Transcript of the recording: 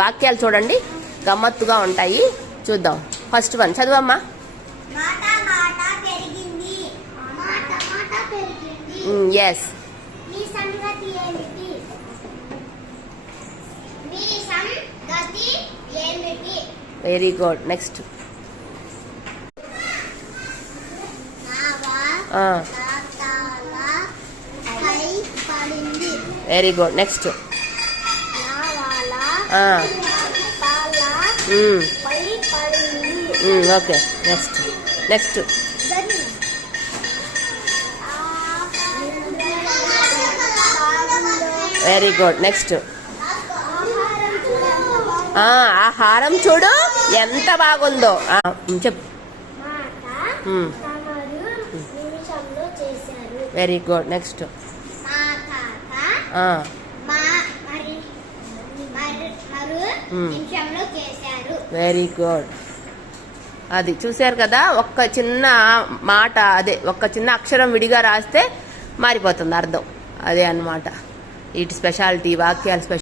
వాక్యాలు చూడండి. గమ్మత్తుగా ఉంటాయి. చూద్దాం. First one చదువమ్మా. Yes very good next very good next okay. Next. Next. Very good. Next. ఆహారం చూడు ఎంత బాగుందో. చెప్పు. Very good. Next. Very good అది చూశారు కదా ఒక్క చిన్న మాట అదే ఒక్క చిన్న అక్షరం విడిగా రాస్తే మారిపోతుంది అర్థం. అదే అన్నమాట. వీటి స్పెషాలిటీ వాక్యాల స్పెషాలిటీ